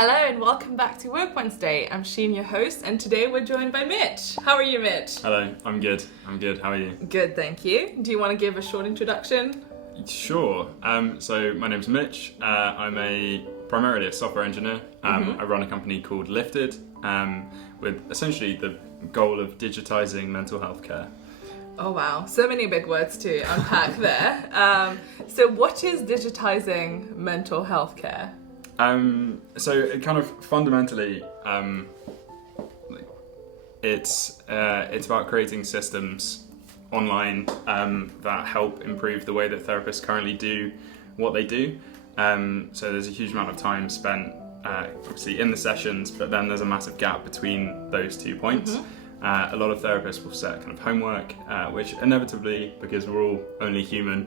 Hello and welcome back to Work Wednesday. I'm Sheen, your host, and today we're joined by Mitch. How are you, Mitch? Hello, I'm good. How are you? Good, thank you. Do you want to give a short introduction? Sure. So my name's Mitch. I'm primarily a software engineer. I run a company called Lifted, with essentially the goal of digitizing mental health care. Oh wow, so many big words to unpack there. So what is digitizing mental health care? So it kind of fundamentally, it's about creating systems online that help improve the way that therapists currently do what they do. So there's a huge amount of time spent obviously in the sessions, but then there's a massive gap between those 2 points. A lot of therapists will set kind of homework, which inevitably, because we're all only human,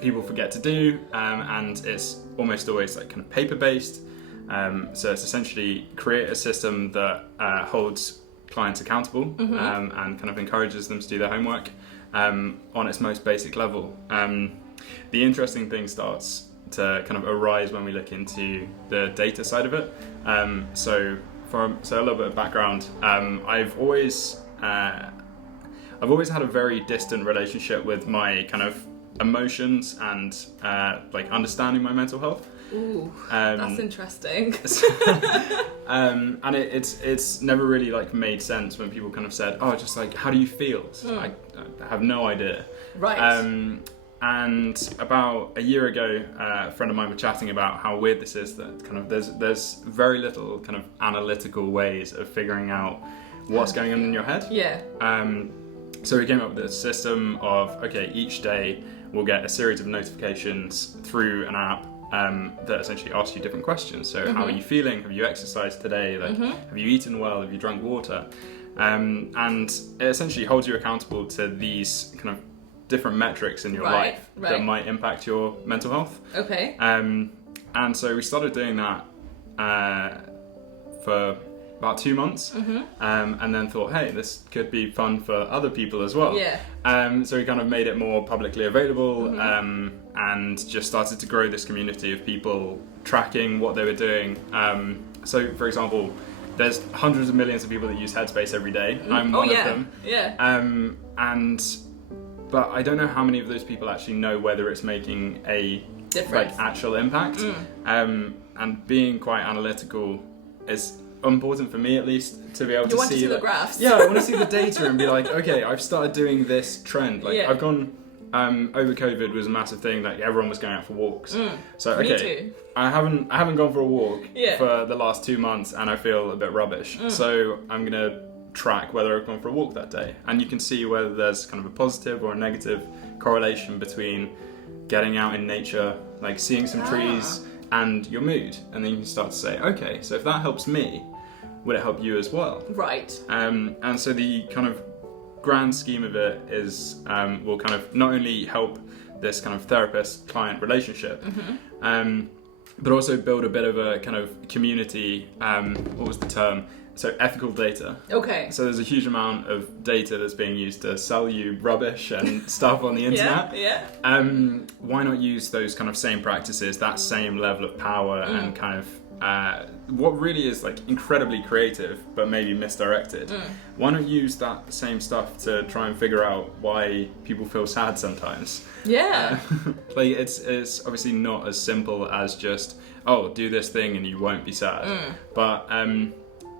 people forget to do, and it's almost always like kind of paper-based. So it's essentially create a system that holds clients accountable and kind of encourages them to do their homework on its most basic level. The interesting thing starts to kind of arise when we look into the data side of it. So a little bit of background, I've always had a very distant relationship with my kind of emotions and like understanding my mental health. Ooh, that's interesting. And it's never really like made sense when people kind of said, oh, just like, how do you feel? So I have no idea. Right. And about a year ago, a friend of mine was chatting about how weird this is, that kind of there's very little kind of analytical ways of figuring out what's going on in your head. Yeah. So we came up with a system of, okay, each day we'll get a series of notifications through an app that essentially asks you different questions. So how are you feeling? Have you exercised today? Like, have you eaten well? Have you drunk water? And it essentially holds you accountable to these kind of different metrics in your life that might impact your mental health. Okay. And so we started doing that for about 2 months, and then thought, hey, this could be fun for other people as well. Yeah. So we kind of made it more publicly available, and just started to grow this community of people tracking what they were doing. So, for example, there's hundreds of millions of people that use Headspace every day. I'm one of them. Yeah. But I don't know how many of those people actually know whether it's making a difference, like actual impact. And being quite analytical is important for me, at least, to be able to see. You want to see the graphs. Yeah, I want to see the data and be like, okay, I've started doing this trend. Like I've gone over COVID was a massive thing. Like everyone was going out for walks. So okay, me too. I haven't gone for a walk for the last 2 months, and I feel a bit rubbish. So I'm gonna track whether I've gone for a walk that day, and you can see whether there's kind of a positive or a negative correlation between getting out in nature, like seeing some trees, and your mood. And then you can start to say, okay, so if that helps me, will it help you as well? Right. And so the kind of grand scheme of it is will kind of not only help this kind of therapist-client relationship, but also build a bit of a kind of community, what was the term? So ethical data. Okay. So there's a huge amount of data that's being used to sell you rubbish and stuff on the internet. Why not use those kind of same practices, that same level of power and kind of what really is like incredibly creative but maybe misdirected? Why not use that same stuff to try and figure out why people feel sad sometimes? Yeah. Like it's obviously not as simple as just, oh, do this thing and you won't be sad. But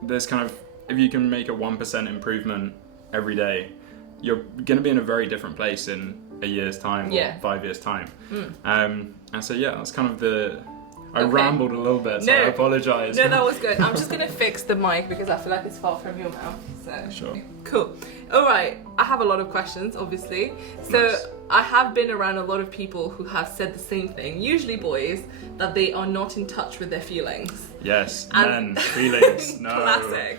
there's kind of, if you can make a 1% improvement every day, you're going to be in a very different place in a year's time or 5 years' time. And so, that's kind of I rambled a little bit, so I apologise. No, that was good. I'm just going to fix the mic because I feel like it's far from your mouth. So. Sure. Cool. All right. I have a lot of questions, obviously. So nice. I have been around a lot of people who have said the same thing, usually boys, that they are not in touch with their feelings. Yes, men, feelings, no. Classic.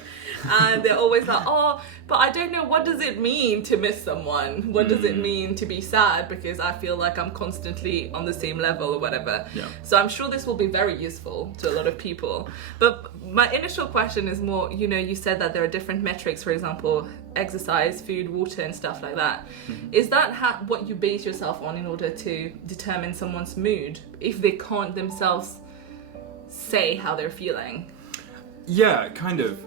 And they're always like, oh, but I don't know, what does it mean to miss someone? What does it mean to be sad? Because I feel like I'm constantly on the same level or whatever. Yeah. So I'm sure this will be very useful to a lot of people. But my initial question is more, you said that there are different metrics, for example, exercise, food, water, and stuff like that. Is that what you base yourself on in order to determine someone's mood? If they can't themselves say how they're feeling. Yeah, kind of.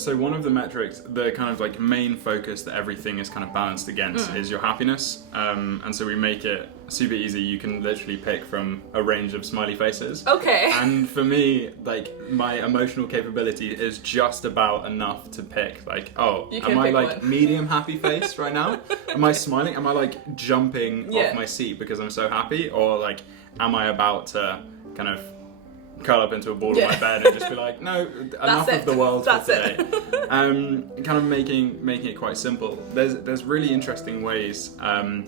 So one of the metrics, the kind of like main focus that everything is kind of balanced against is your happiness. And so we make it super easy. You can literally pick from a range of smiley faces. Okay. And for me, like my emotional capability is just about enough to pick like, oh, am I like medium happy face right now? Am I smiling? Am I like jumping off my seat because I'm so happy? Or like, am I about to kind of curl up into a ball on my bed and just be like, no, enough of the world for today. Kind of making it quite simple. There's really interesting ways. I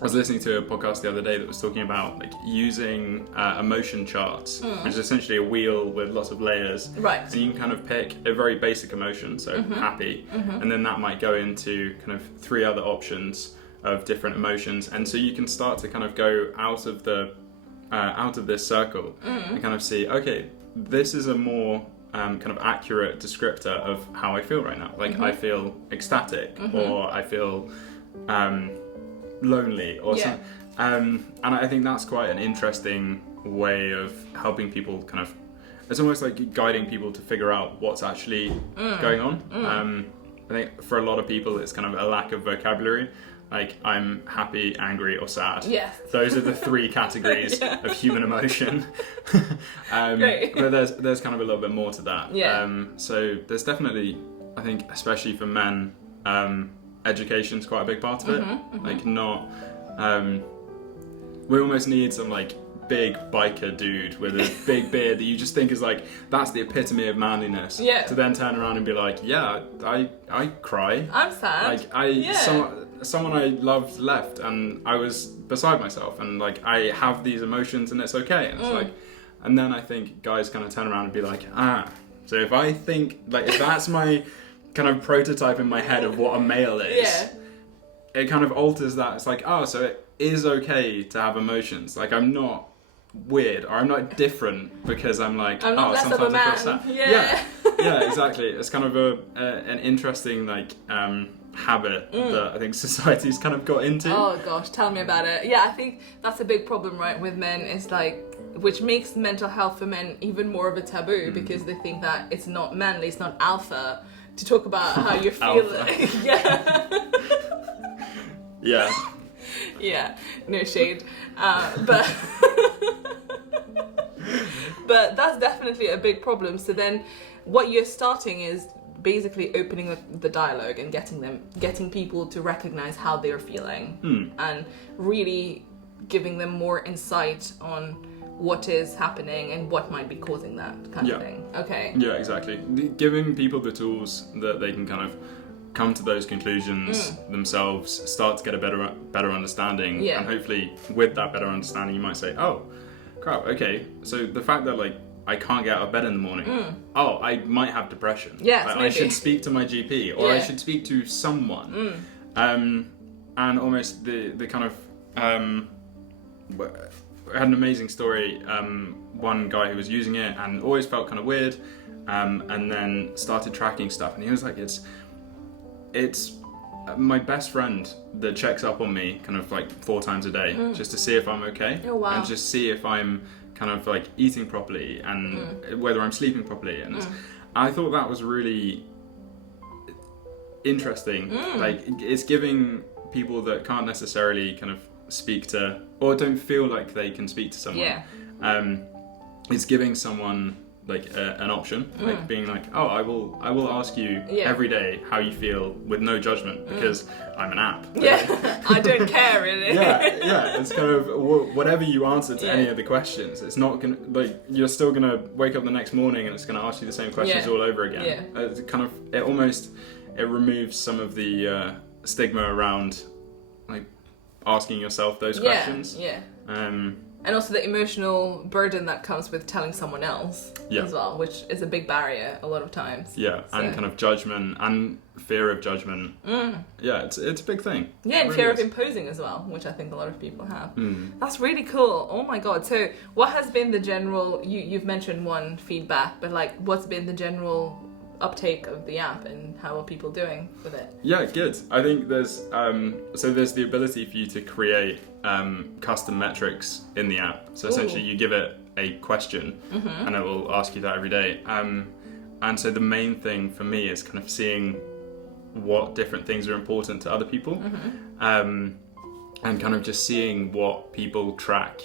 was listening to a podcast the other day that was talking about like using emotion charts, which is essentially a wheel with lots of layers. Right. And you can kind of pick a very basic emotion, so happy, and then that might go into kind of 3 other options of different emotions, and so you can start to kind of go out of this circle and kind of see, okay, this is a more kind of accurate descriptor of how I feel right now. Like I feel ecstatic, or I feel lonely, or something. And I think that's quite an interesting way of helping people kind of, it's almost like guiding people to figure out what's actually going on. I think for a lot of people it's kind of a lack of vocabulary. Like, I'm happy, angry, or sad. Yes. Those are the 3 categories of human emotion. Great. But there's kind of a little bit more to that. Yeah. So there's definitely, I think, especially for men, education's quite a big part of it. Like, not... we almost need some, like, big biker dude with a big beard that you just think is like, that's the epitome of manliness. Yeah. To then turn around and be like, yeah, I cry. I'm sad. Like, someone I loved left and I was beside myself, and like I have these emotions and it's okay, and it's like, and then I think guys kind of turn around and be like, so if I think, like, if that's my kind of prototype in my head of what a male is, it kind of alters that. It's like, so it is okay to have emotions. Like, I'm not weird, or I'm not different because I'm like, I'm not less of a sometimes I man. feel sad. Yeah, exactly. It's kind of an interesting like habit that I think society's kind of got into. Oh gosh, tell me about it. Yeah, I think that's a big problem, right, with men. It's like, which makes mental health for men even more of a taboo, because they think that it's not manly, it's not alpha to talk about how you're feeling. Yeah. Yeah, no shade. But but that's definitely a big problem. So then what you're starting is basically opening the dialogue and getting people to recognize how they're feeling, and really giving them more insight on what is happening and what might be causing that kind of thing. Okay. Yeah, exactly. Giving people the tools that they can kind of come to those conclusions themselves, start to get a better understanding, and hopefully with that better understanding you might say, oh crap, okay, so the fact that like I can't get out of bed in the morning, I might have depression. Yes, like, maybe. I should speak to my GP, or I should speak to someone. And almost the kind of I had an amazing story. One guy who was using it and always felt kind of weird, and then started tracking stuff, and he was like, it's my best friend that checks up on me kind of like 4 times a day, just to see if I'm okay. Oh, wow. And just see if I'm kind of like eating properly, and whether I'm sleeping properly. And I thought that was really interesting. Like, it's giving people that can't necessarily kind of speak to, or don't feel like they can speak to someone, it's giving someone like an option, like being like, I will ask you every day how you feel with no judgment, because I'm an app. I don't care really. It's kind of whatever you answer to any of the questions, it's not gonna, like, you're still gonna wake up the next morning and it's gonna ask you the same questions all over again. It's kind of, it removes some of the stigma around like asking yourself those questions. And also the emotional burden that comes with telling someone else as well, which is a big barrier a lot of times. And kind of judgment and fear of judgment. It's a big thing. And fear of imposing as well, which I think a lot of people have. That's really cool. Oh my god. So what has been the general, you've mentioned one feedback, but like what's been the general uptake of the app, and how are people doing with it? Good. I think there's the ability for you to create custom metrics in the app. So essentially you give it a question, and it will ask you that every day. And so the main thing for me is kind of seeing what different things are important to other people, and kind of just seeing what people track.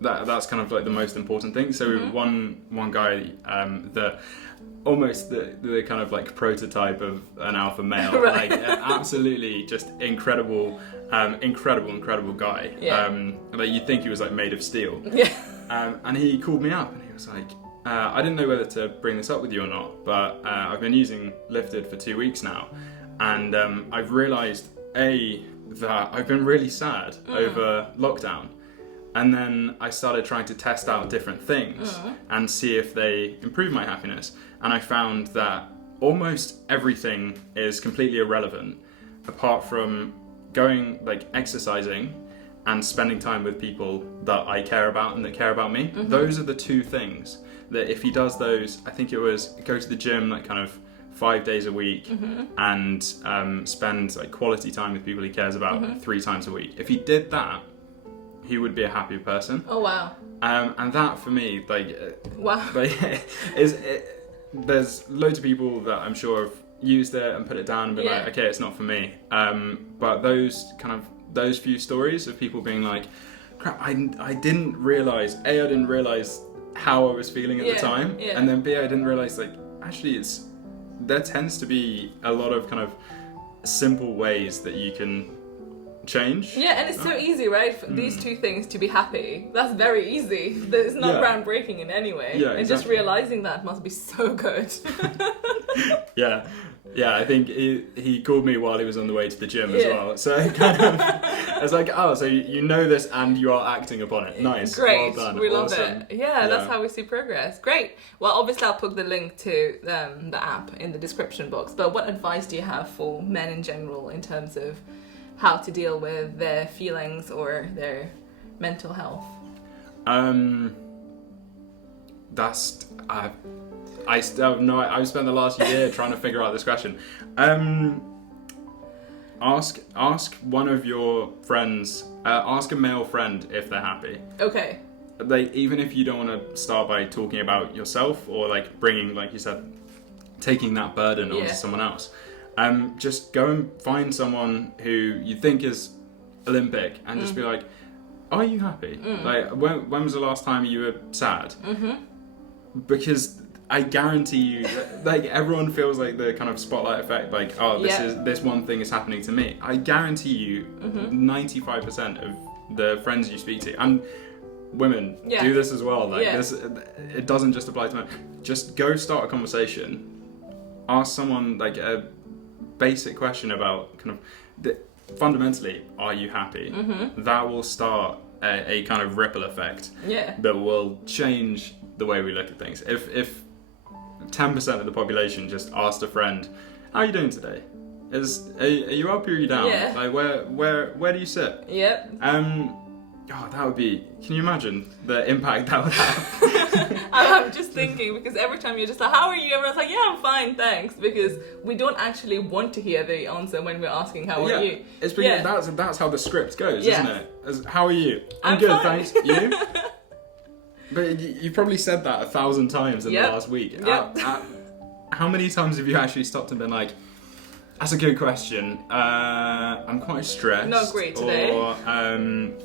That's kind of like the most important thing. So one guy that almost the kind of like prototype of an alpha male, Right. like absolutely just incredible guy. Like you think he was like made of steel. And he called me up and he was like, I didn't know whether to bring this up with you or not, but I've been using Lifted for 2 weeks now, and I've realised that I've been really sad over lockdown. And then I started trying to test out different things and see if they improve my happiness. And I found that almost everything is completely irrelevant apart from going, like, exercising and spending time with people that I care about and that care about me. Those are the two things that if he does those, I think it was go to the gym like kind of 5 days a week and spend like quality time with people he cares about like 3 times a week. If he did that, he would be a happier person. Oh wow. And that for me, like, wow, like there's loads of people that I'm sure have used it and put it down and been like, okay, it's not for me. But those few stories of people being like, crap, I didn't realise, I didn't realise how I was feeling at the time, and then B, I didn't realise like actually there tends to be a lot of kind of simple ways that you can change. Yeah, and it's so easy, right? For these two things to be happy. That's very easy. It's not groundbreaking in any way. Yeah, and exactly. just realising that must be so good. Yeah, I think he called me while he was on the way to the gym as well. So it kind of, I was like, oh, so you know this and you are acting upon it. Nice. Great. Well done. We love Awesome. it. Yeah, that's how we see progress. Great. Well, obviously I'll put the link to the app in the description box. But what advice do you have for men in general in terms of how to deal with their feelings or their mental health? I still have no. I've spent the last year trying to figure out this question. Ask one of your friends. Ask a male friend if they're happy. Okay. Like, even if you don't want to start by talking about yourself or like bringing, like you said, taking that burden onto someone else. Just go and find someone who you think is Olympic and just be like, are you happy? Like, when was the last time you were sad? Because I guarantee you, like, everyone feels like the kind of spotlight effect, like, oh, this one thing is happening to me. I guarantee you 95% of the friends you speak to, and women do this as well, like this, it doesn't just apply to men. Just go start a conversation, ask someone like a basic question about kind of fundamentally, are you happy? That will start a kind of ripple effect that will change the way we look at things. If 10% of the population just asked a friend, how are you doing today? Are you up or are you down? Like, where do you sit? That would be, can you imagine the impact that would have? I'm just thinking, because every time you're just like, how are you? Everyone's like, yeah, I'm fine, thanks. Because we don't actually want to hear the answer when we're asking, how are you? It's because that's how the script goes, isn't it? How are you? I'm good, fine. thanks. You? But you've probably said that 1,000 times in the last week. How many times have you actually stopped and been like, that's a good question. I'm quite stressed. Not great today. Or,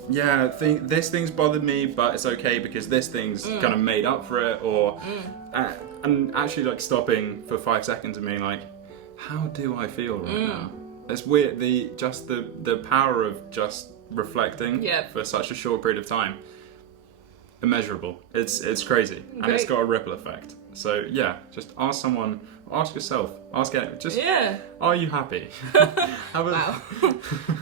this thing's bothered me, but it's okay because this thing's kind of made up for it. Or, and actually like stopping for 5 seconds and being like, how do I feel right now? It's weird. The power of just reflecting for such a short period of time. Immeasurable. It's crazy. And it's got a ripple effect. So just ask someone, ask yourself, ask it. Just are you happy? Wow.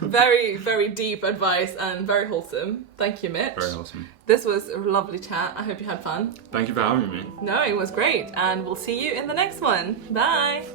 Very, very deep advice and very wholesome. Thank you, Mitch. Very wholesome. This was a lovely chat. I hope you had fun. Thank you for having me. No, it was great. And we'll see you in the next one. Bye.